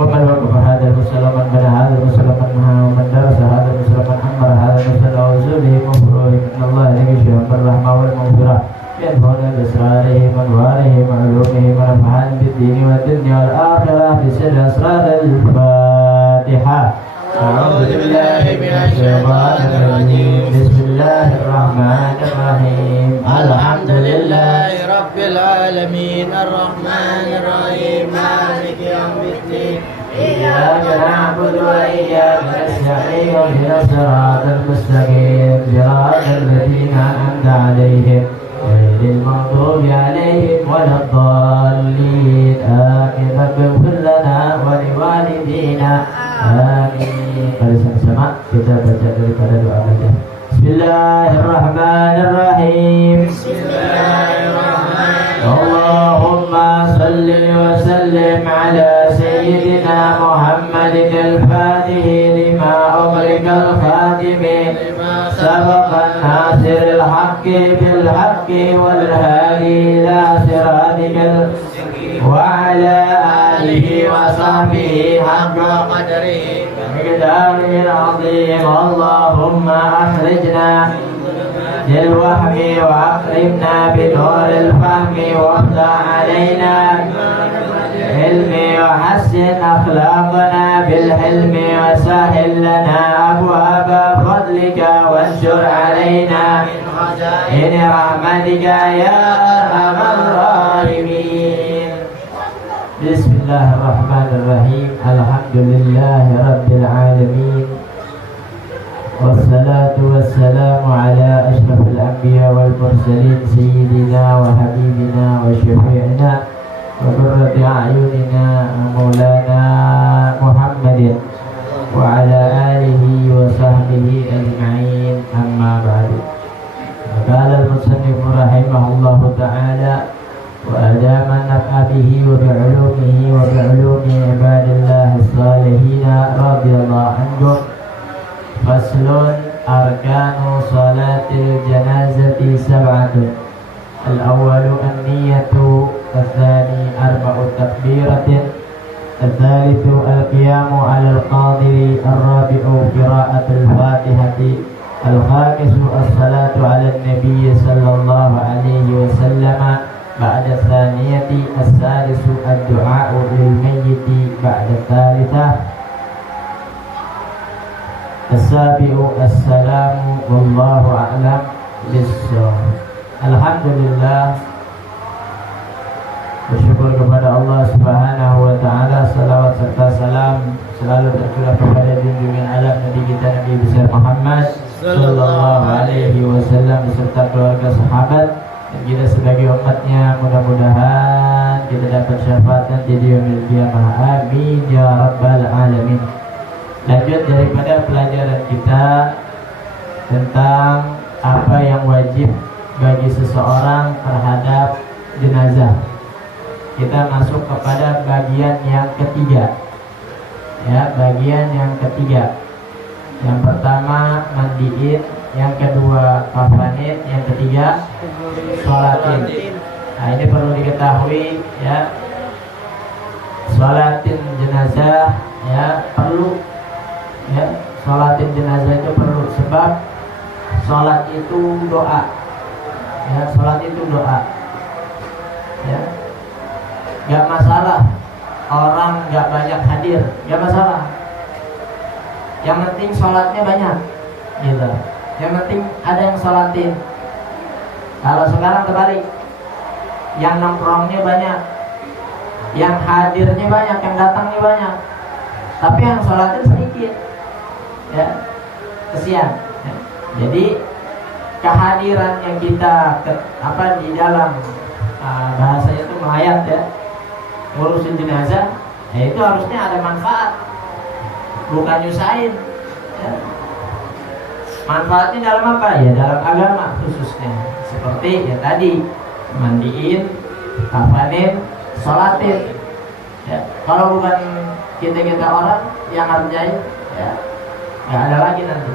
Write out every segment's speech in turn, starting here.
ومن وقف هذا المسلم من بنى هذا المسلم من نهى ومن درس هذا المسلم من أمر هذا المسلم وزوله مغفور إن الله لبشر بالرحمة والمغفرة ينفعنا بأسراره وأنواره وعلومه ونفعنا بالدين والدنيا والآخرة بسر أسرار الفاتحة. أعوذ بالله من الشيطان الرجيم. بسم الله الرحمن الرحيم. الحمد لله رب العالمين الرحمن الرحيم مالك يوم الدين إياك نعبد وإياك نستعين اهدنا الصراط المستقيم صراط الذين أنعمت عليهم غير المغضوب عليهم ولا الضالين آمين. رب اغفر لنا ولوالدينا آمين. Pada sama-sama kita baca daripada doa baca. Bismillahirrahmanirrahim. Bismillahirrahmanirrahim. Allahumma salli wa sallim ala sayyidina Muhammadin al-Fatihi lima ughliqa al-khatimi sabaqa an-nasiril haqqi bil haqqi wal hadi ila siratikal wa ala alihi wa sahbihi haqqa qadrihi miqdaril azim. Allahumma akhrijna للوهم وأكرمنا بنور الفهم وافتح علينا بالعلم وحسن أخلاقنا بالحلم وسهل لنا أبواب فضلك وانشر علينا من رحمتك يا أرحم الراحمين. بسم الله الرحمن الرحيم. الحمد لله رب العالمين والصلاة والسلام على أشرف الأنبياء والمرسلين سيدنا وحبيبنا وشفيعنا وقرة أعيننا مولانا محمد وعلى آله وصحبه أجمعين. أما بعد. قال المصنف رحمه الله تعالى وأدام النفع به وبعلومه وبعلوم عباد الله الصالحين رضي الله عنهم. فصل أركان صلاة الجنازة سبعة. الأول النية، الثاني أربع تكبيرة، الثالث القيام على القادر، الرابع قراءة الفاتحة، الخامس الصلاة على النبي صلى الله عليه وسلم بعد الثانية، السادس الدعاء للميت بعد الثالثة، السابع السلام والله أعلم بالصواب. Alhamdulillah, bersyukur kepada Allah Subhanahu wa taala, salawat serta salam selalu tercurah kepada junjungan alam Nabi kita Nabi besar Muhammad sallallahu alaihi wasallam beserta keluarga sahabat dan kita sebagai umatnya. Mudah-mudahan kita dapat syafaat nanti di yaumil qiyamah. Amin ya rabbal alamin. Lanjut daripada pelajaran kita tentang apa yang wajib bagi seseorang terhadap jenazah. Kita masuk kepada bagian yang ketiga. Ya, bagian yang ketiga. Yang pertama mandiin, yang kedua kafanin, yang ketiga sholatin. Nah, ini perlu diketahui ya. Sholatin jenazah ya perlu. Ya, sholatin jenazah itu perlu sebab sholat itu doa. Ya, sholat itu doa. Ya, nggak masalah orang nggak banyak hadir, nggak masalah. Yang penting sholatnya banyak, gitu. Yang penting ada yang sholatin. Kalau sekarang terbalik, yang nongkrongnya banyak, yang hadirnya banyak, yang datangnya banyak, tapi yang sholatin sedikit. Ya, kesian. Ya. Jadi kehadiran yang kita di dalam bahasanya itu melayat ya, ngurusin jenazah, ya itu harusnya ada manfaat, bukan nyusahin. Ya. Manfaatnya dalam apa ya? Dalam agama khususnya, seperti ya tadi mandiin, kafanin, sholatin. Ya. Kalau bukan kita orang yang ngerjain, ya nggak ada lagi nanti.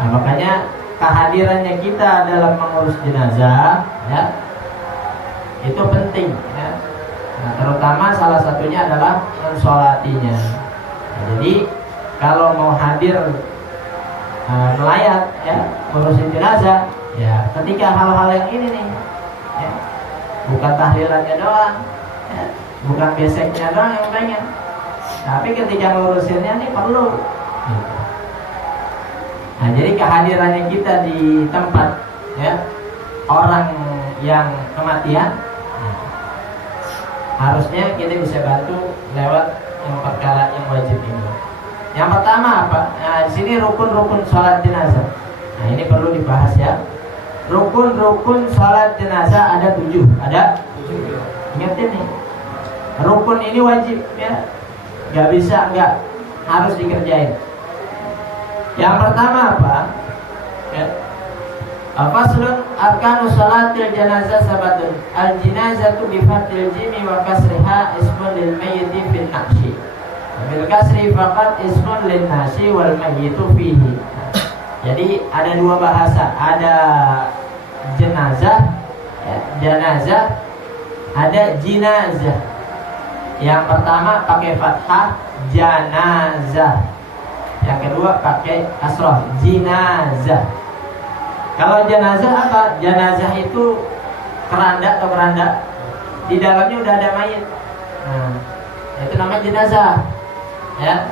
Nah, makanya kehadirannya kita dalam mengurus jenazah ya itu penting ya. Nah, terutama salah satunya adalah mensolatinya. Nah, jadi kalau mau hadir melayat ya, ngurusin jenazah ya, ketika hal-hal yang ini nih ya, bukan tahlilannya doang ya, bukan beseknya doang yang pengen, tapi ketika ngurusinnya nih perlu gitu. Nah, jadi kehadirannya kita di tempat ya orang yang kematian, harusnya kita bisa bantu lewat yang perkara yang wajib ini. Yang pertama apa? Nah, di sini rukun-rukun sholat jenazah. Nah, ini perlu dibahas ya. Rukun-rukun sholat jenazah ada 7. Ada 7. Ingatin nih. Rukun ini wajib ya. Gak bisa enggak, harus dikerjain. Yang pertama apa? Ya. Faslun arkanus sholatil janazah sabatun. Al-jinazatu bi fathil jimi wa kasriha ismun lil mayyiti fil naqshi. Bil kasri faqat ismun lin nasi wal mayyitu fihi. Jadi ada dua bahasa, ada jenazah ya, janazah, ada jinazah. Yang pertama pakai fathah janazah, yang kedua pakai kasrah jinazah. Kalau jenazah apa? Jenazah itu keranda atau keranda, di dalamnya udah ada mayit. Nah, itu namanya jenazah. Ya.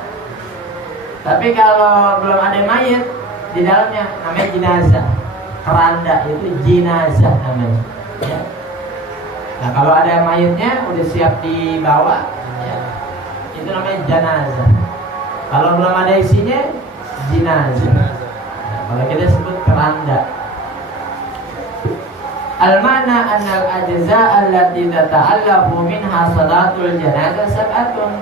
Tapi kalau belum ada mayit di dalamnya, namanya jenazah. Keranda itu jenazah namanya. Ya. Nah, kalau ada mayitnya udah siap dibawa, ya, itu namanya jenazah. Kalau belum ada isinya, jenazah. Nah, kalau kita sebut keranda. Al-mana annal ajza' allati tata'allafu minha salatul janazah sab'atun.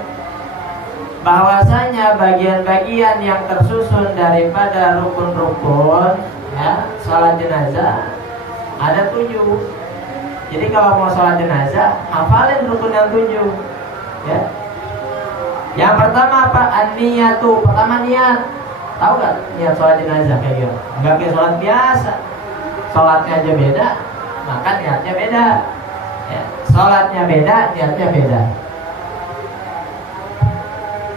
Bahwasanya bagian-bagian yang tersusun daripada rukun-rukun ya, salat jenazah ada 7. Jadi kalau mau salat jenazah, hafalin rukun yang 7 ya. Yang pertama apa? An-niyatu. Pertama niat. Tahu gak niat salat jenazah kayak gitu? Enggak kayak salat biasa. Salatnya aja beda, maka niatnya beda ya. Salatnya beda, niatnya beda.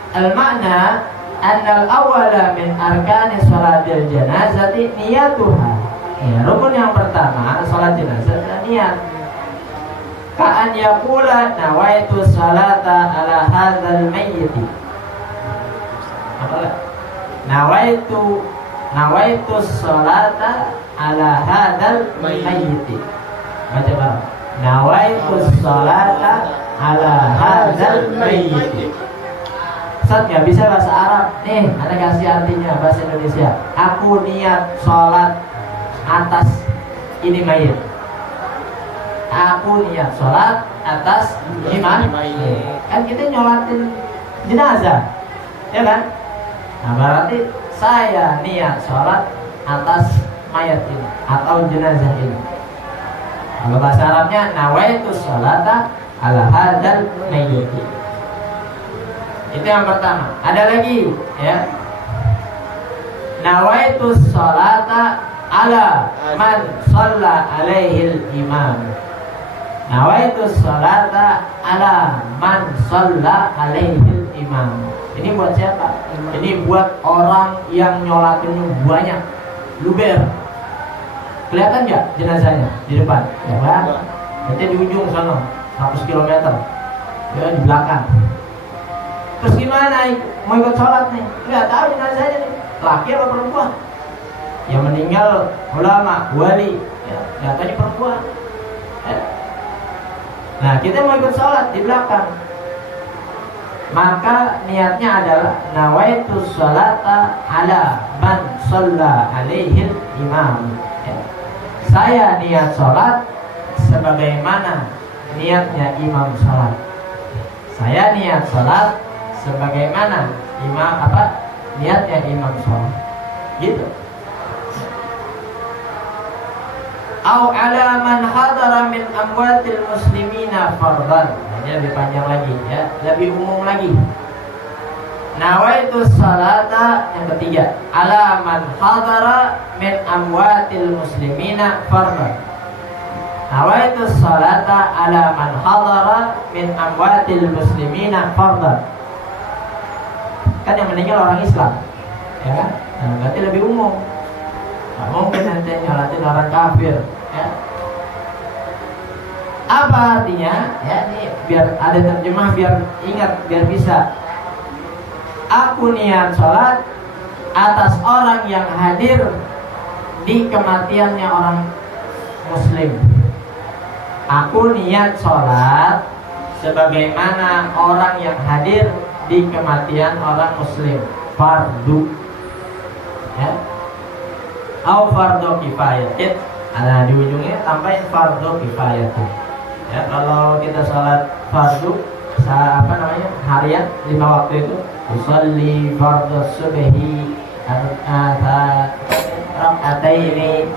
Al-makna annal awwala min arkani sholatil janazati niyatuha. Ya, rukun yang pertama salat jenazah adalah niat. Ka'an yaqula nawaitu sholata ala hadzal mayyiti. Apa? Nawaitu sholata ala hadzal mayyiti. Baca bareng. Nawaitu sholata ala hadzal mayyiti. Ustaz nggak bisa bahasa Arab. Nih, Anda kasih artinya bahasa Indonesia. Aku niat sholat atas ini mayit. Aku niat sholat atas ini mayit. Kan kita nyolatin jenazah, ya kan? Nah, berarti saya niat sholat atas mayat ini atau jenazah ini. Kalau bahasa Arabnya nawaitu sholata ala hadzal mayyit. Itu yang pertama. Ada lagi ya. Nawaitu sholata ala man shalla alaihil imam. Nawaitu sholata ala man shalla alaihil imam. Ini buat siapa? Ini buat orang yang nyolatin banyak. Luber. Kelihatan nggak jenazahnya di depan? Ya kan? Nanti di ujung sana 100 km. Ya di belakang. Terus gimana? Mau ikut sholat nih? Nggak tahu jenazahnya nih, laki apa perempuan? Yang meninggal ulama, wali, ya, nggak tahu ini perempuan. Ya. Nah, kita mau ikut sholat di belakang. Maka niatnya adalah nawaitu sholata ala man shalla alaihil imam. Ya. Saya niat sholat sebagaimana niatnya imam sholat. Saya niat sholat sebagaimana imam niatnya imam sholat gitu. Au ala man hadara min amwatil muslimina fardhan. Ini lebih panjang lagi ya, lebih umum lagi. Nawaitu salata yang ketiga ala man hadara min amwatil muslimina fardhan. nawaitu sholata ala man hadara min amwatil muslimina fardhan. Kan yang meninggal orang Islam, ya kan? Nah, berarti lebih umum. Nggak mungkin nanti nyolatin orang kafir, ya. Apa artinya? Ya, ini biar ada terjemah, biar ingat, biar bisa. Aku niat sholat atas orang yang hadir di kematiannya orang muslim. Aku niat sholat sebagaimana orang yang hadir di kematian orang muslim, fardu, ya, atau fardu kifayatin. Nah, di ujungnya tambahin fardu kifayatin. Ya, kalau kita sholat fardu, harian 5 waktu itu, usolli fardu subhi rak'ataini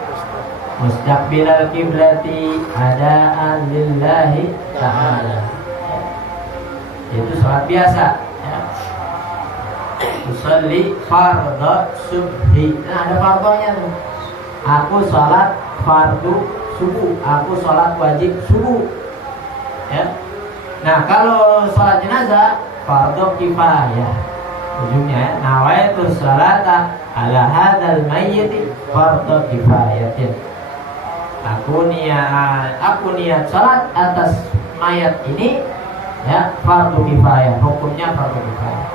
mustaqbilal kiblati adaan lillahi ta'ala. Itu sholat biasa, ya. Usolli fardu subhi. Nah, ada fardunya tuh. Aku sholat fardu subuh, aku sholat wajib subuh, ya. Nah, kalau sholat jenazah fardu kifayah, ujungnya nawaitu sholata ala hadzal mayyit fardu kifayatin. Aku niat sholat atas mayat ini, ya, fardu kifayah, hukumnya fardu kifayah.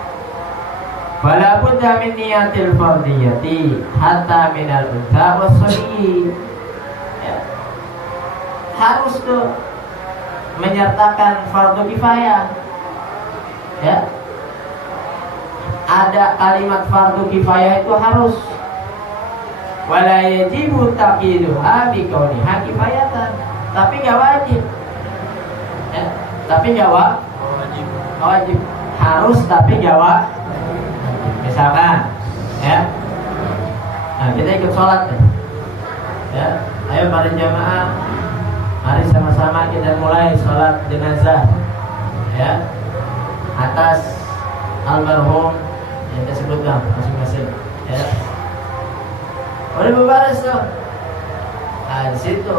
Fala budda min niyatil fardiyati hatta minal untha was-sabi. Ya. Harus tuh menyertakan fardu kifayah, ya. Ada kalimat fardu kifayah itu harus. Wala yajibu taqiduha bi kauniha kifayatan. Tapi enggak wajib. Ya. Tapi enggak wajib. Harus tapi enggak wajib. Misalkan, ya. Nah, kita ikut sholat, ya. Ayo mari jamaah, mari sama-sama kita mulai sholat jenazah, ya, atas almarhum yang kita sebutkan masing-masing, ya. Boleh berbaris tuh. Nah, di situ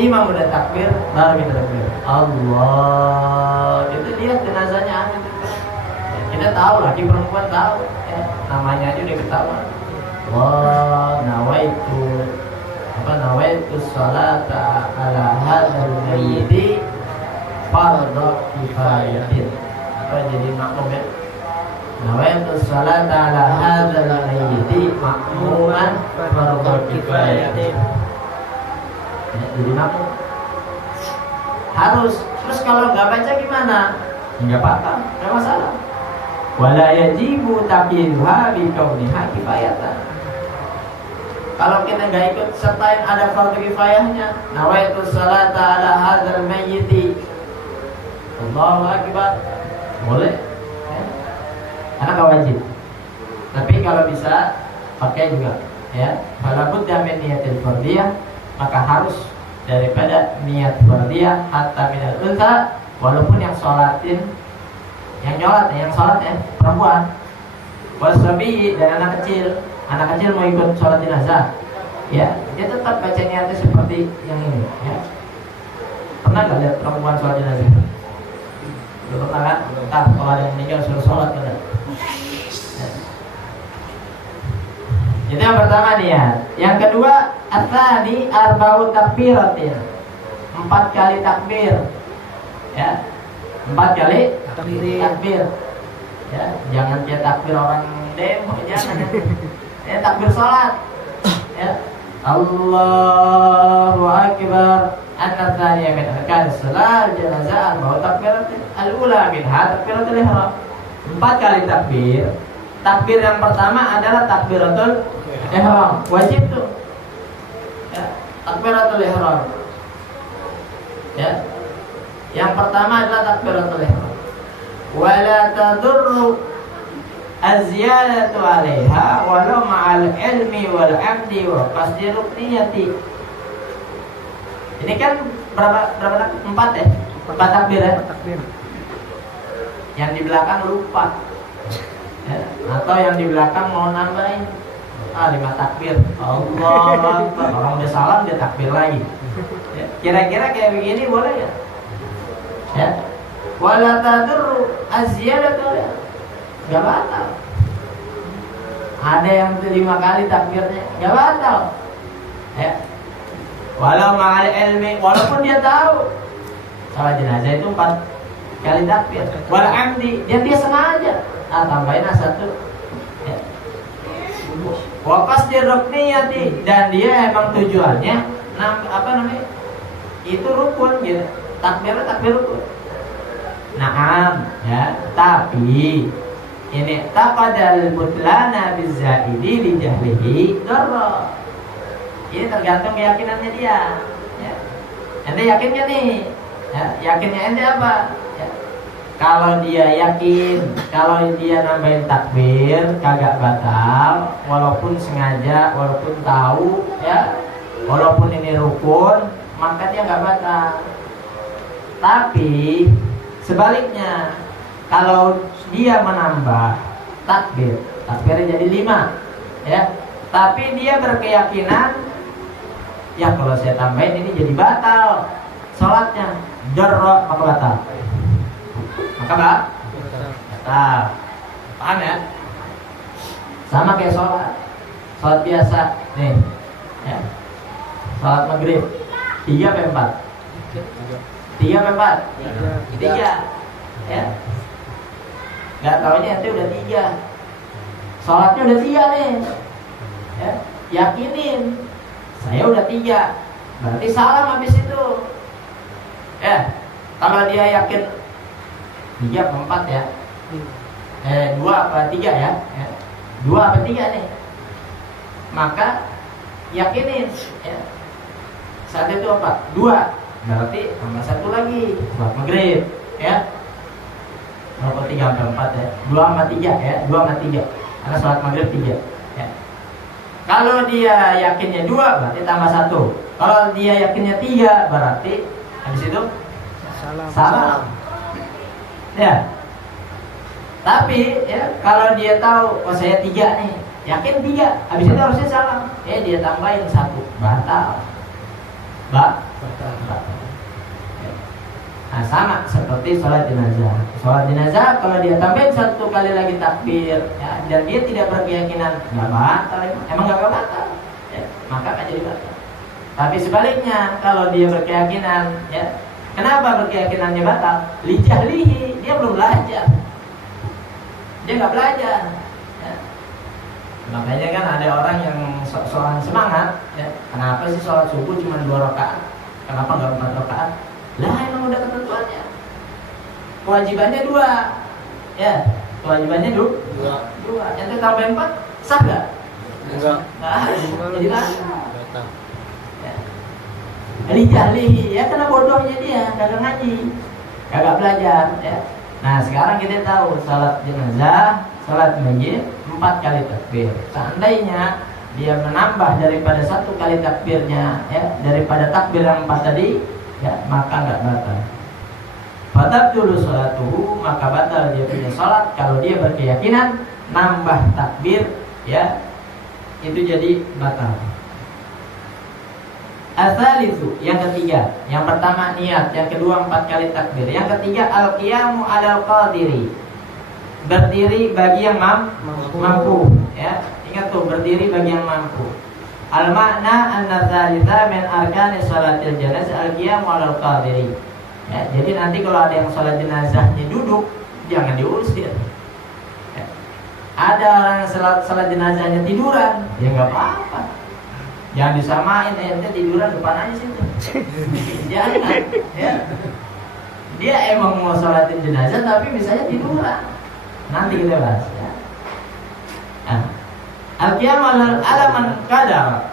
imam udah takbir, baru kita takbir. Allah, kita lihat jenazahnya ada. Kita tahu, laki perempuan tahu, ya. Namanya aja udah ketahuan. Wah, nawaitu sholata ala hadzal mayyiti fardhu kifayatin. Apa jadi makmum, ya? Nawaitu sholata ala hadzal mayyiti makmuman fardhu kifayatin. Ya, jadi makmum harus. Terus kalau nggak baca gimana? Nggak apa-apa, nggak masalah. Wala yajibu taqiduha bi kauniha kifayatan. Kalau kita nggak ikut sertain ada fardu kifayahnya, nawaitu sholata ala hadzal mayyiti, Allahu akbar, boleh, ya. Karena nggak wajib. Tapi kalau bisa pakai juga, ya. Fala budda min niyatil fardiyah, maka harus daripada niat fardiyah hatta minal untha, walaupun yang sholatin, yang sholat ya perempuan, wasabi dan anak kecil mau ikut sholat jenazah, ya, dia tetap baca niatnya seperti yang ini, ya. Pernah nggak lihat perempuan sholat jenazah? Belum pernah kan? Entah kalau ada yang meninggal suruh sholat kan? Ya. Itu yang pertama niat. Yang kedua, at-tsani arba'u takbiratin, 4 kali takbir, ya. 4 kali takbir, ya. Jangan dia takbir orang demo, jangan. Ya, takbir sholat, ya. Allahu akbar. An-tsaniya min arkan salat janazah arba'u takbiratin. Al-ula minha takbiratul ihram. 4 kali takbir. Takbir yang pertama adalah takbiratul ihram, wajib tuh, ya. Takbiratul ihram, ya. Yang pertama adalah takbiratul ihram. Wala tadurru az-ziyadatu 'alaiha walau ma'al ilmi wal 'aqdi wa qasdi rukniyati. Ini kan berapa 4 ya? 4 takbir, ya. Yang di belakang lupa, ya. Atau yang di belakang mau nambahin, 5 takbir. Allah Akbar. Orang udah salam dia takbir lagi. Ya, kira-kira kayak begini boleh ya? Ya. Wala tadur azyadatu ya. Gak batal. Ada yang 5 kali takbirnya gak batal. Ya. Walau ma'al ilmi, walaupun dia tahu salat jenazah itu 4 kali takbir. Wal amdi, dia sengaja. Tambahin 1. Ya. Wakas dirukniyati, dan dia emang tujuannya itu rukun gitu. Takbir rukun. Naam, ya. Tapi ini taqadal mutlana bizaidi li jahlihi darra. Ini tergantung keyakinannya dia. Ya. Ente yakin gak nih? Ya, yakinnya ente apa? Ya. Kalau dia yakin, kalau dia nambahin takbir kagak batal, walaupun sengaja, walaupun tahu, ya, walaupun ini rukun, maka dia nggak batal. Tapi sebaliknya, kalau dia menambah takbirnya jadi 5, ya, tapi dia berkeyakinan, ya kalau saya tambahin ini jadi batal sholatnya, jarra, maka batal. Maka batal. Paham ya? Sama kayak sholat biasa nih, ya. Sholat maghrib 3 apa 4? 3 apa 4? 3. Ya. Gak taunya ente udah 3. Sholatnya udah 3 nih, ya. Yakinin saya udah 3, berarti salam habis itu. Ya, kalau dia yakin 3 apa 4 ya? 2 apa 3 ya? 2 apa 3 nih? Maka yakinin, ya. Saat itu apa? 2, berarti tambah 1 lagi, sholat maghrib, ya. Berapa 3 apa 4 ya? 2 sama 3 ya? 2 sama 3, karena sholat maghrib 3, ya. Kalau dia yakinnya 2, berarti tambah 1. Kalau dia yakinnya 3, berarti habis itu salam. Ya. Tapi ya, kalau dia tahu saya 3 nih, yakin 3, habis itu harusnya salam. Dia tambahin 1, batal. Batal. Ya. Nah, sama seperti sholat jenazah. Sholat jenazah kalau dia tambahin 1 kali lagi takbir, ya, dan dia tidak berkeyakinan nggak batal, emang nggak batal, ya, maka nggak jadi batal. Tapi sebaliknya, kalau dia berkeyakinan, ya, kenapa berkeyakinannya batal? Lijahlihi, dia belum belajar, dia nggak belajar. Ya. Makanya kan ada orang yang soal semangat, ya, kenapa sih sholat subuh cuma 2 rakaat? Kenapa nggak 4 rakaat? Lah emang udah ketentuannya. Kewajibannya 2, ya, kewajibannya 2. Yang itu tambah 4, sah nggak? Enggak. Jadi batal. Lijahlihi, ya, karena bodohnya dia, kagak ngaji, kagak belajar, ya. Nah sekarang kita tahu salat jenazah, salat mayit 4 kali takbir. Seandainya dia menambah daripada 1 kali takbirnya, ya, daripada takbir yang 4 tadi, ya, maka nggak batal. Batal dulu salatuhu, maka batal dia punya salat kalau dia berkeyakinan nambah takbir, ya, itu jadi batal. Asalisu, yang ketiga, yang pertama niat, yang kedua 4 kali takbir, yang ketiga al-qiyamu 'alal qadiri, berdiri bagi yang mampu, ya. Ingat tuh, berdiri bagi yang mampu. Al-makna anna dzalika min arkani shalatil janazah al-qiyamu 'alal qadiri. Ya, jadi nanti kalau ada yang sholat jenazahnya duduk, jangan diusir. Ya. Ada orang yang sholat jenazahnya tiduran, ya nggak apa-apa. Jangan disamain, ente tiduran depan aja situ. Jangan, ya. Dia emang mau sholatin jenazah tapi misalnya tiduran. Nanti kita bahas, ya. Nah, al-qiyam ala man qadar.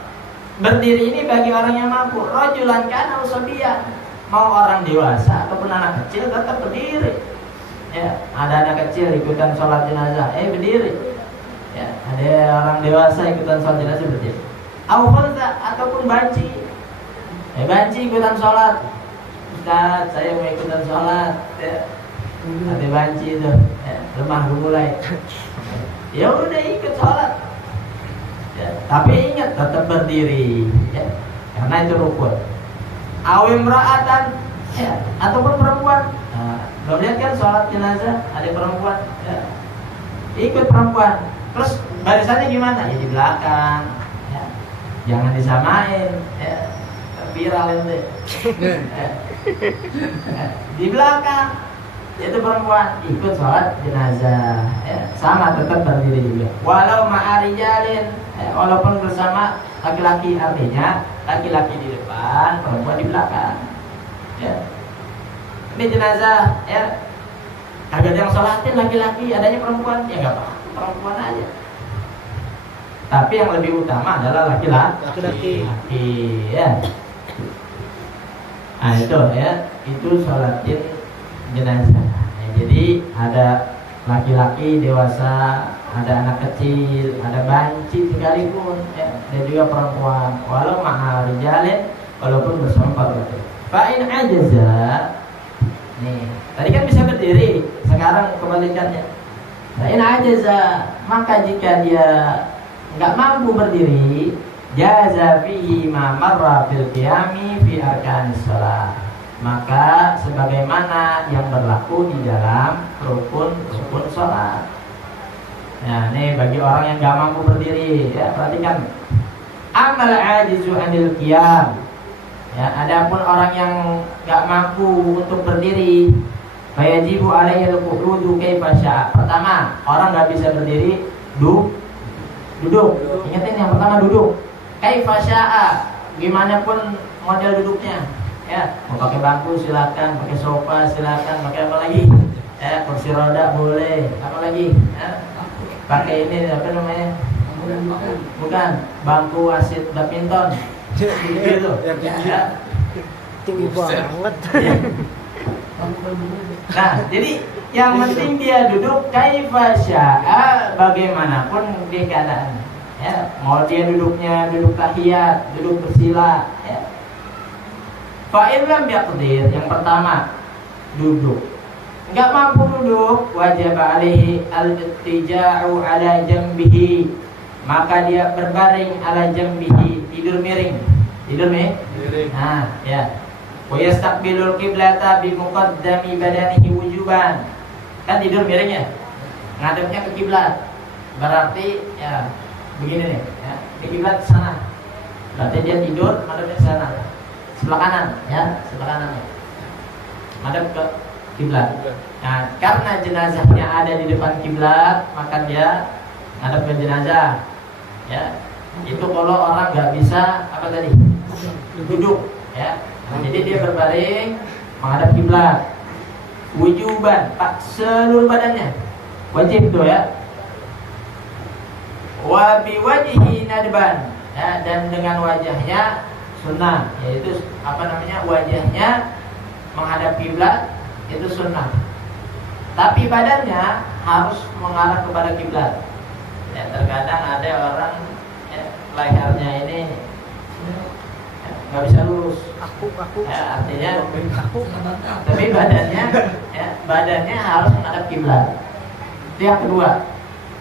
Berdiri ini bagi orang yang mampu. Rajulan kana usabiyan. Mau orang dewasa ataupun anak kecil tetap berdiri. Ya, ada anak kecil ikutan sholat jenazah, berdiri. Ya, ada orang dewasa ikutan sholat jenazah berdiri. Awalnya ataupun banci, banci ikutan sholat. Ustaz, saya mau ikutan sholat, ya. Ada banci itu, ya, lemah mulai. Ya udah ikut sholat, ya, ya. Tapi ingat tetap berdiri, ya. Karena itu rukun. Awim ra'atan, ya, ataupun perempuan. Nah, belum lihat kan sholat jenazah ada perempuan, ya. Ikut perempuan. Terus barisannya gimana? Ya di belakang, ya. Jangan disamain, ya. Viral itu. Ya. Di belakang itu perempuan ikut sholat jenazah, ya. Sama tetap berdiri juga. Walau ma'arijalin, ya, walaupun bersama laki-laki, artinya laki-laki di depan, perempuan di belakang, ya. Ini jenazah, ya. Kagak ada yang sholatin laki-laki, adanya perempuan, ya nggak apa-apa, perempuan aja. Tapi yang lebih utama adalah laki-laki, ya. Nah itu, ya, itu sholatin jenazah. Ya, jadi ada laki-laki dewasa, ada anak kecil, ada banci sekalipun, ya, dan juga perempuan. Walau mahal rijalin, walaupun bersama laki. Fa'in ajaza. Nih, tadi kan bisa berdiri, sekarang kebalikannya. Fa'in ajaza, maka jika dia nggak mampu berdiri, jaza fihi ma marra fil qiyami fi arkanis shalah. Maka sebagaimana yang berlaku di dalam rukun sholat. Nah, ini bagi orang yang nggak mampu berdiri, ya, perhatikan. Amal ajizu anil qiyam. Ya, adapun orang yang nggak mampu untuk berdiri, fayajibu alaihi al-qu'udu kaifa syaa. Pertama, orang nggak bisa berdiri, duduk. Ingatin yang pertama duduk. Kaifa syaa, gimana pun model duduknya. Ya, mau pakai bangku silakan, pakai sofa silakan, pakai apa lagi? Ya, kursi roda boleh, apa lagi? Ya, pakai ini apa namanya? Bukan, bangku wasit badminton. Gitu. Ya. Tinggi banget. Ya. Nah, jadi yang penting dia duduk kaifa syaa, bagaimanapun dia keadaan. Ya, mau dia duduknya duduk tahiyat, duduk bersila, ya. Fa'in lam yaqdir, yang pertama duduk. Enggak mampu duduk, wajib alaihi al-ittija'u ala jambihi. Maka dia berbaring ala jambihi, tidur miring. Tidur miring. Nah, ya. Wa yastaqbilul qiblata bi muqaddami badanihi wujuban. Kan tidur miring ya? Ngadepnya ke kiblat. Berarti ya begini nih, ya. Ke kiblat sana. Berarti dia tidur ngadepnya ke sana. Sebelah kanan, ya, sebelah kanannya. Madep ke kiblat. Nah, karena jenazahnya ada di depan kiblat, maka dia ngadep ke jenazah. Ya, itu kalau orang nggak bisa apa tadi? Duduk, ya. Nah, jadi dia berbaring menghadap kiblat. Wujuban, Pak, seluruh badannya wajib tuh, ya. Wa biwajhi nadban, ya, dan dengan wajahnya sunnah, yaitu apa namanya, wajahnya menghadap kiblat itu sunnah. Tapi badannya harus mengarah kepada kiblat. Ya, terkadang ada orang, ya, lehernya ini nggak bisa lurus. Ya, artinya tapi badannya, ya, badannya harus menghadap kiblat. Itu yang kedua,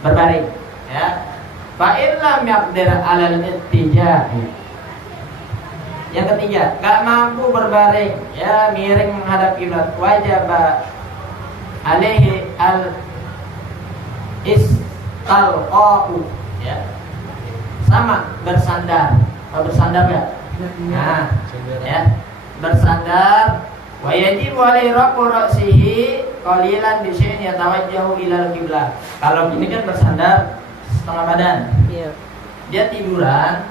berbaring. Ya, fa in lam yaqdir 'alal ittija'i. Yang ketiga, gak mampu berbaring, ya, miring menghadap kiblat, wajib alaihi al istalqa'u, ya, sama bersandar. Bersandar ya? Nah, ya, bersandar. Wa yajibu alaihi rafu ra'sihi qalilan bi syai'in yatawajjahu ilal qiblah. Kalau ini kan bersandar setengah badan. Iya. Dia tiduran,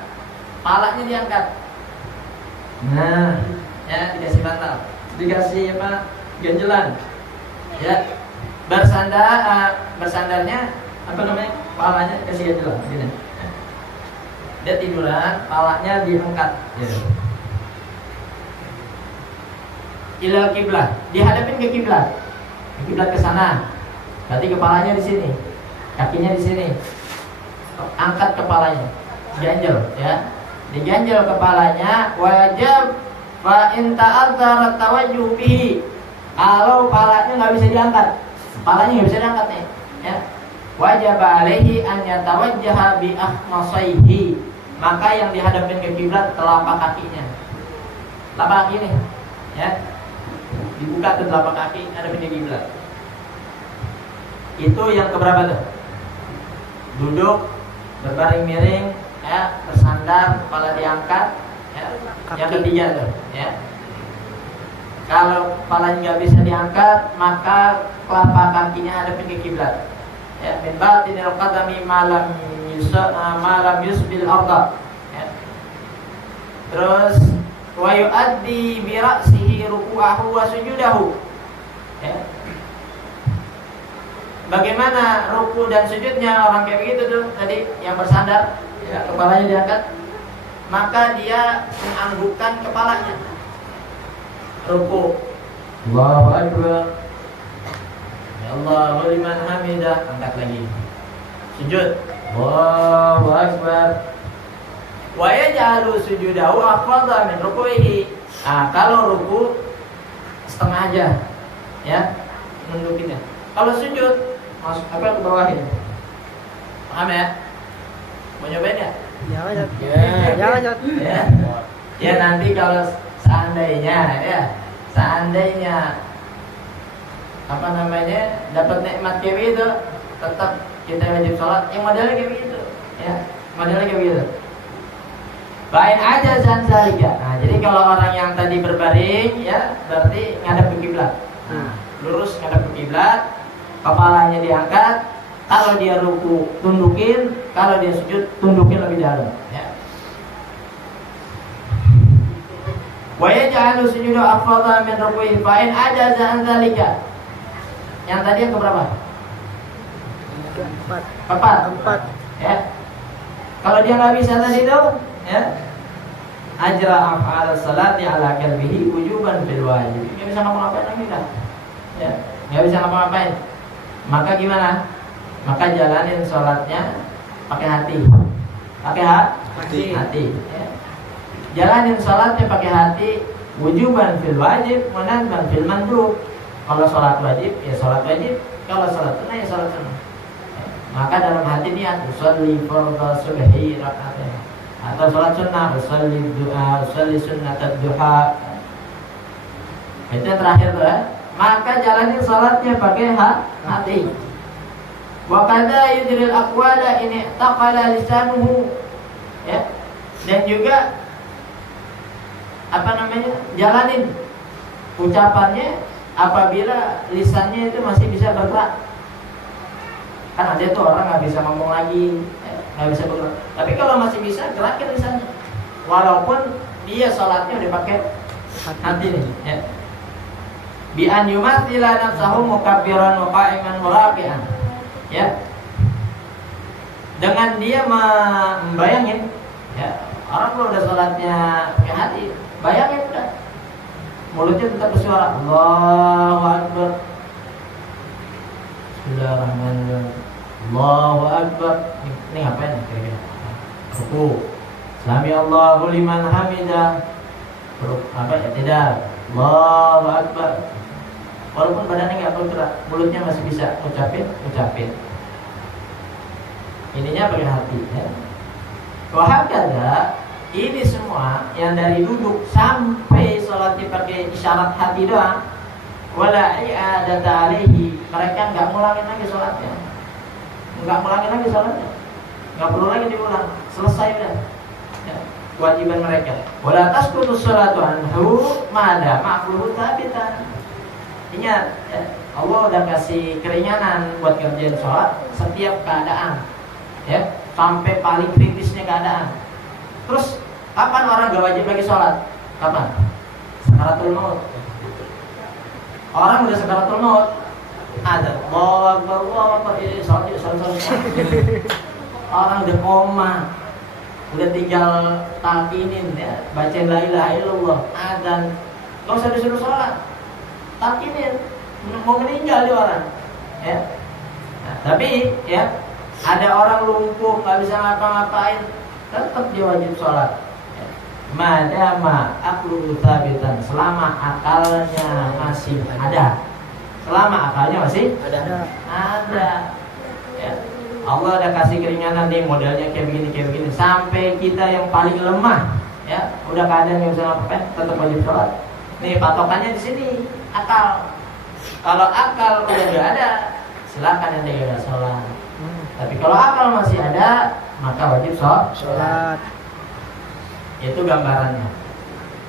palanya diangkat. Nah, ya, dikasih bantal, dikasih apa? Ganjelan. Ya, bersandarnya apa namanya? Palanya kasih ganjelan, gini. Dia tiduran, palanya diangkat. Ya. Ilal kiblat, dihadapin ke kiblat. Kiblat ke sana. Berarti kepalanya di sini, kakinya di sini. Angkat kepalanya, ganjel, ya. Diganjel kepalanya, wajib fa in ta'adzara tawajjuh bihi. Kalau palanya nggak bisa diangkat, palanya nggak bisa diangkat nih, ya. wajib alaihi an yatawajjaha bi akhmasaihi, maka yang dihadapin ke kiblat telapak kakinya. Telapak kaki nih, ya. Dibuka ke telapak kaki, hadapin ke kiblat. Itu yang keberapa tuh? Duduk, berbaring miring, ya, bersandar, kepala diangkat, ya. Yang ketiga tuh, ya. Kalau kepalanya nggak bisa diangkat, maka telapak kakinya hadapin ke kiblat. Ya, min batinil qadami malam yusbil arda. Ya. Terus wa yuaddi bi ra'sihi ruku'ahu wa sujudahu. Ya. Bagaimana ruku dan sujudnya orang kayak begitu tuh tadi yang bersandar, ya, kepalanya diangkat, maka dia menganggukkan kepalanya. Ruku, Allahu Akbar, ya Allahu liman hamidah, angkat lagi. Sujud, Allahu Akbar. Wa yaj'alu sujudahu afdha min ruku'ihi. Kalau ruku setengah aja, ya, menundukinya. Kalau sujud masuk apa ke bawahin. Paham ya? Mau nyobain ya? Jangan, Ya. jangan. Ya. Ya nanti kalau seandainya apa namanya dapat nikmat kayak gitu, tetap kita wajib sholat yang modelnya kayak begitu, ya, modelnya kayak begitu. Baik aja zanzalika. Nah, jadi kalau orang yang tadi berbaring, ya, berarti ngadep ke kiblat. Nah, lurus ngadep ke kiblat, kepalanya diangkat. Kalau dia ruku tundukin, kalau dia sujud tundukin lebih dalam, ya. Wa yaj'alu sujudahu afdha min ruku'ihi fa in ajaza an dzalika. Yang tadi yang keberapa? Empat. Ya. Kalau dia nggak bisa tadi itu, ya, ajra af'al salati ala qalbihi wujuban bil wajib. Nggak bisa ngapa-ngapain lagi kan? Ya, nggak bisa ngapa-ngapain. Maka gimana? Maka jalanin sholatnya pakai hati. Pakai hati. Ya. Jalanin sholatnya pakai hati, wujuban fil wajib, munadban fil mandub. Kalau sholat wajib, ya sholat wajib. Kalau sholat sunnah, ya sholat sunnah. Ya. Maka dalam hati niat usolli fardhu subhi rak'atain. Atau sholat sunnah, usolli sunnat duha. Itu yang terakhir tuh, ya. Maka jalanin sholatnya pakai hati. Wa kadza yudril aqwala in taqala lisanuhu. Ya. Dan juga jalanin ucapannya apabila lisannya itu masih bisa bergerak. Kan ada tuh orang nggak bisa ngomong lagi, nggak bisa bergerak. Tapi kalau masih bisa, gerakin lisannya. Walaupun dia sholatnya udah pakai hati nih, ya. Bi an yumathila nafsahu mukabbiran wa qa'iman muraqian. Ya. Dengan dia membayangin, ya, orang kalau udah sholatnya pakai hati, bayangin udah. Mulutnya tetap bersuara Allahu Akbar. Bismillahirrahmanirrahim. Allahu Akbar. Ini ngapain kira-kira? Ruku. Sami Allahu liman hamidah. Apa ya? Tidak. Allahu Akbar. Walaupun badannya nggak bergerak, mulutnya masih bisa ucapin. Ininya pakai hati, ya. Wahakala ini semua yang dari duduk sampai sholat dipakai isyarat hati doang. Wala i'adata alaihi, mereka nggak ngulangin lagi sholatnya, nggak perlu lagi diulang, selesai udah, ya, kewajiban mereka. Wala tasqutu sholatu anhu ma'ada ma'fluhu thabitan. Ingat, ya, Allah udah kasih keringanan buat kerjaan sholat setiap keadaan, ya, sampai paling kritisnya keadaan. Terus kapan orang gak wajib lagi sholat? Kapan? Sakaratul maut. Orang udah sakaratul maut, ada Allahu Akbar, sholat. Orang udah koma, udah tinggal talqinin, ya, bacain la ilaha illallah, adzan, gak usah disuruh sholat, talqinin, mau meninggal dia orang, ya. Nah, tapi, ya, ada orang lumpuh nggak bisa ngapa-ngapain, tetap dia wajib sholat. Madama aqlu tsabitan, selama akalnya masih ada. ya. Allah udah kasih keringanan nih, modelnya kayak begini, sampai kita yang paling lemah, ya, udah keadaan yang bisa ngapain, tetap wajib sholat. Nih patokannya di sini, akal. Kalau akal udah nggak ada, silakan yang tidak sholat. Tapi kalau akal masih ada, maka wajib sholat. Itu gambarannya.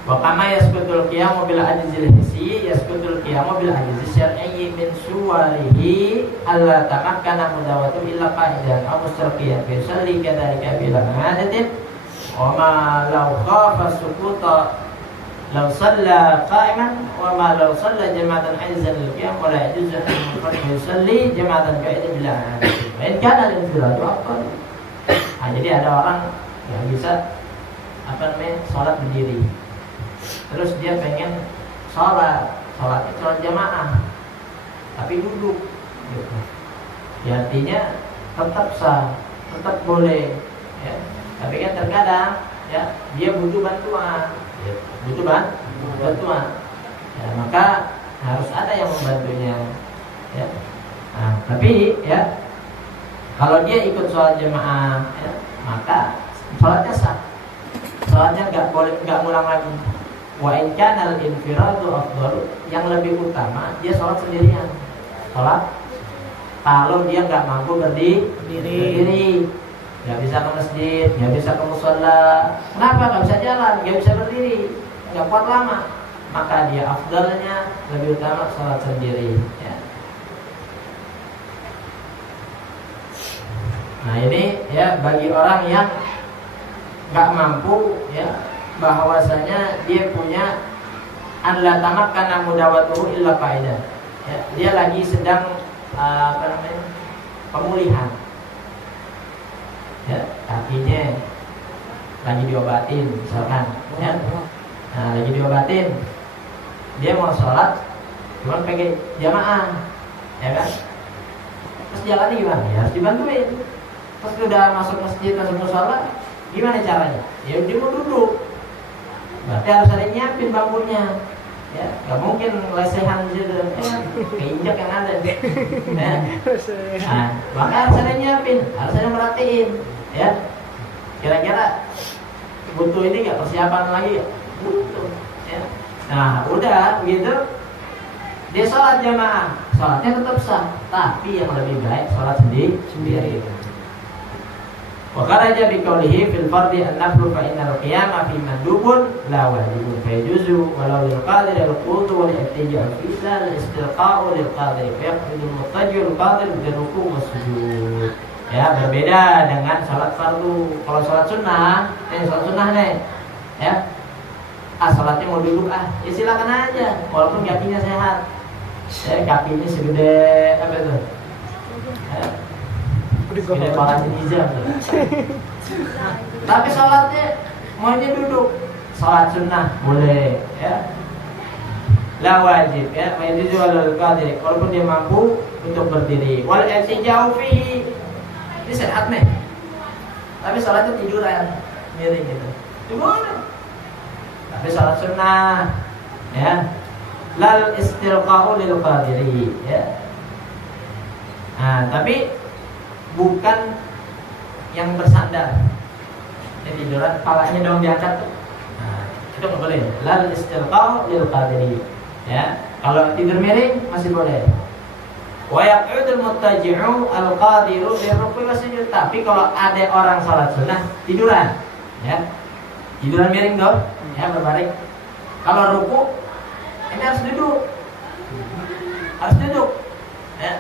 Wa kama yasqutul qiyamu bil ajzil hissi yasqutul qiyamu bil ajzil syar'i min suwarihi alla tamakkana mudawatu illa qa'idan aw mustarqiyan fi salli kadzalika bila hadatin wa ma law khafa sukuta law shalla qa'iman wa ma law shalla jama'atan ajzal qiyam wa la yajuzu an yusalli jama'atan qa'idan bila hadatin wa in kana al-infiradu afdal. Jadi ada orang yang bisa sholat berdiri. Terus dia pengen sholatnya sholat jamaah, tapi duduk, gitu. Ya, artinya tetap sah, tetap boleh, ya. Tapi kan terkadang, ya, dia butuh bantuan, ya. Bantuan, ya, maka harus ada yang membantunya, ya. Nah, tapi, ya, kalau dia ikut sholat jamaah, ya, maka sholatnya sah, sholatnya nggak ngulang lagi. Wa in kana al-infiradu afdal, yang lebih utama dia sholat sendirian. Sholat kalau dia nggak mampu berdiri, nggak bisa ke masjid, nggak bisa ke musholla. Kenapa? Nggak bisa jalan, nggak bisa berdiri, nggak kuat lama. Maka dia afdalnya lebih utama sholat sendiri, ya. Nah ini, ya, bagi orang yang nggak mampu, ya, bahwasanya dia punya an la tamakkana mudawatuhu illa qa'idan, ya, dia lagi sedang pemulihan, ya, kakinya lagi diobatin misalkan, ya. Nah, lagi diobatin, dia mau sholat cuma pengen jamaah, ya kan, terus jalannya gimana? Ya harus dibantuin. Terus udah masuk masjid, masuk musholla, gimana caranya? Ya dia mau duduk, berarti harus ada yang nyiapin bangkunya, ya, nggak mungkin lesehan gitu, keinjak yang ada, ya. Nah, maka harus ada yang nyiapin, harus ada yang merhatiin, ya. Kira-kira butuh ini nggak persiapan lagi? Butuh, ya. Nah, udah begitu, dia sholat jamaah, sholatnya tetap sah, tapi yang lebih baik sholat sendiri. Wa kharaja bi qawlihi fil fardi an-naflu fa innal qiyama fi mandubun la wajibun fa yajuzu walau lil qadir al-qud wa al-ihtijaj fi al-istilqa'u lil qadir fa yaqdiru al-mutajjir al-qadir bi ruku' wa sujud. Ya, berbeda dengan salat fardu. Kalau salat sunnah nih, ya. Salatnya mau duduk, ya silakan aja walaupun kakinya sehat. Ya, kakinya segede apa itu? Ya. Gede para nizam. Tapi sholatnya maunya duduk, sholat sunnah boleh, ya. La wajib, ya. Majuzu alal qadir, walaupun dia mampu untuk berdiri. Wal i'tija'u fihi, ini sehat nih. Tapi sholatnya tiduran, miring gitu. Itu boleh. Tapi sholat sunnah, ya. Lal istilqa'u lil qadiri, ya. Nah, tapi bukan yang bersandar, ya, tiduran, palanya dong diangkat tuh. Nah, itu nggak boleh. Lal istilqa'u lil qadiri, ya. Kalau tidur miring masih boleh. Wa yaq'udul muttaji'u al qadiru li rukui wa sujud. Tapi kalau ada orang salat sunnah tiduran, ya, tiduran miring dong, ya, berbaring. Kalau ruku ini harus duduk, ya.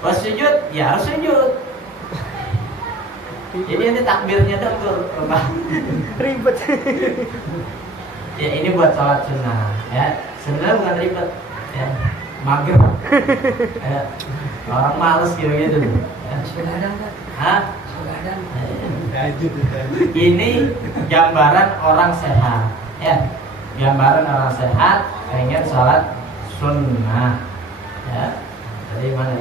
Was sujud, ya harus sujud. Jadi nanti takbirnya tuh ribet. Ya, ini buat sholat sunnah, ya. Sebenarnya bukan ribet, ya, mager. Ya. Orang males gitu. Ya. Hah? Ini gambaran orang sehat, ya. Gambaran orang sehat pengen sholat sunnah, ya. Jadi mana?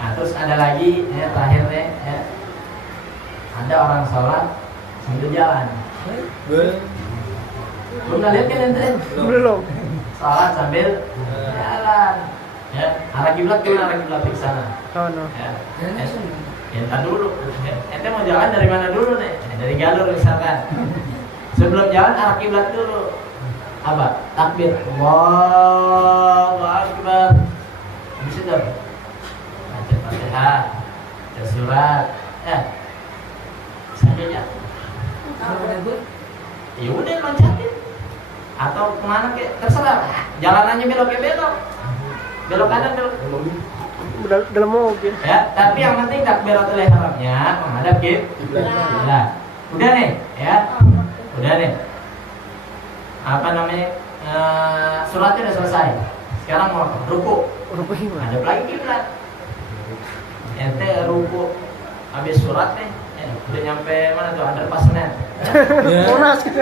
Nah, terus ada lagi, ya, terakhirnya, ya, ada orang sholat sambil jalan. Belum lihat kan ente? Belum. Sholat sambil jalan, ya. Arah arah kiblat gimana arah kiblat ke sana? Oh no. Ya. Ya, entar dulu. Ente mau jalan dari mana dulu nih? Dari Galur misalkan. Sebelum jalan arah kiblat dulu. Apa? Takbir. Allahu Akbar. Habis itu baca Fatihah, baca surat. Ya. Saja. Ya udah loncatin. Atau kemana ke? Terserah. Jalanannya belok ke belok. Belok kanan belok. Dalam mobil. Ya, tapi yang penting takbiratul ihramnya menghadap kiblat. Udah nih, ya. Udah nih. Apa namanya? Suratnya udah selesai. Sekarang mau ruku. Ruku gimana? Hadap lagi kiblat. Ente ruku habis surat nih. Udah nyampe mana tuh? Underpass Senen. Monas gitu.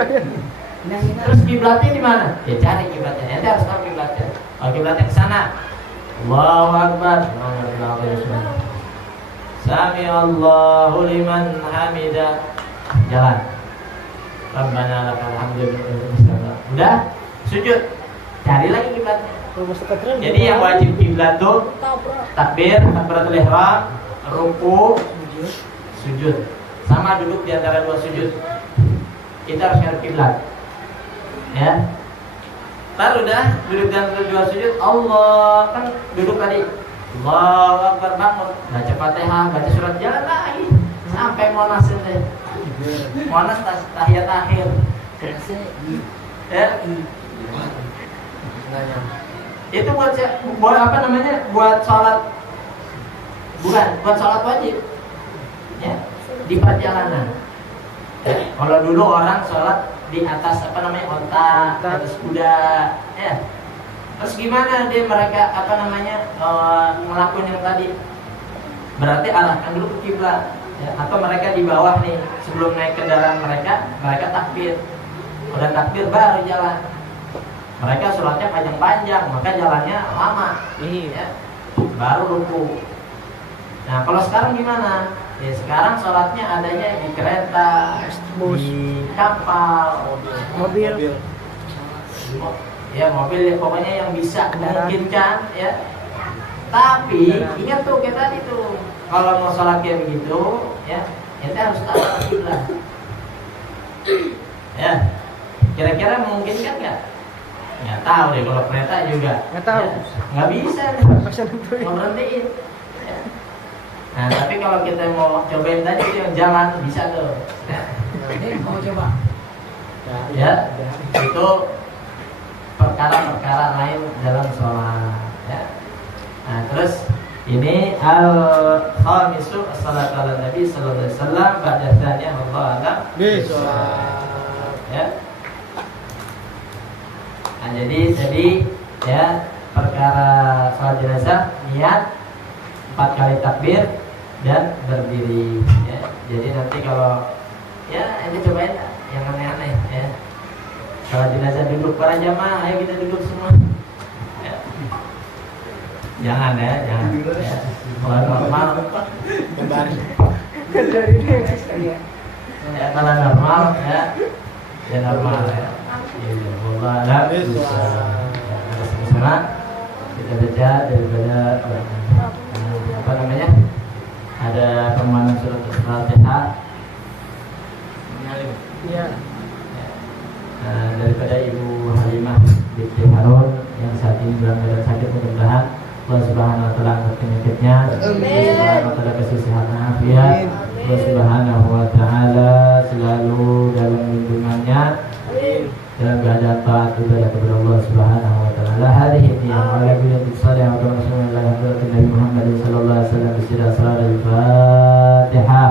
Terus kiblatnya di mana? Ya cari kiblatnya. Ente harus tahu kiblatnya. Oh, kiblatnya ke sana. Allahu Akbar. Sami Allahu liman hamidah. Jalan. Rabbana lakal hamdu. Udah, sujud. Cari lagi kiblatnya. Jadi yang wajib kiblat tuh takbir, takbiratul ihram, ruku, sujud. Sama duduk di antara dua sujud. Kita harus ngadep kiblat. Ya. Baru udah duduk di antara dua sujud, Allah kan duduk tadi. Allahu Akbar bangun, baca Fatihah, baca surat, jalan lagi sampai Monas itu. Monas tahiyat akhir. Ya. Itu buat apa namanya? Buat sholat. Bukan, buat sholat wajib. Ya, di perjalanan. Kalau dulu orang sholat di atas apa namanya onta, di atas kuda, ya. Terus gimana mereka apa namanya ngelakuin yang tadi? Berarti arahkan dulu ke kiblat, ya. Atau mereka di bawah nih sebelum naik kendaraan mereka takbir. Udah takbir baru jalan. Mereka sholatnya panjang-panjang, maka jalannya lama. Ya. Baru ruku. Nah kalau sekarang gimana? Ya sekarang sholatnya adanya di kereta, di kapal, mobil. Ya mobil ya, pokoknya yang bisa memungkinkan ya. Tapi ingat tuh kayak tadi tuh, kalau mau sholat kayak begitu, ya kita harus tahu kiblat. Ya, kira-kira memungkinkan nggak? Nggak tahu deh, kalau kereta juga. Nggak tahu. Ya, nggak bisa nih. Mau berhentiin. Ya. Nah, tapi kalau kita mau cobain tadi itu yang jalan bisa tuh. Ini mau coba. Ya, itu perkara-perkara lain dalam sholat. Ya. Nah, terus ini al-khamisu as-salatu ala nabi sallallahu alaihi wasallam ba'da tsaniyah wallahu a'lam. Ya. Nah, jadi ya perkara sholat jenazah niat 4 kali takbir dan berdiri ya. Jadi nanti kalau ya ini cobain yang aneh-aneh ya. Sholat jenazah duduk para jamaah, ayo kita duduk semua. Ya. Jangan ya. Kalau normal ya kalau normal ya normal ya. Allah bisa sama kita baca daripada apa namanya ada permohonan surat Al-Fatihah Iya. Daripada Ibu Halimah binti Harun yang saat ini dalam keadaan sakit, mudah-mudahan Allah Subhanahu wa taala angkat penyakitnya, Allah Subhanahu wa taala kasih kesehatan afiat, Allah Subhanahu wa taala selalu dalam lindungannya dalam keadaan taat ibadah kepada Allah Subhanahu wa taala. Hadhihi niyyah wa la billahi sallallahu alaihi wasallam Nabi Muhammad sallallahu alaihi wasallam. Al-Fatihah.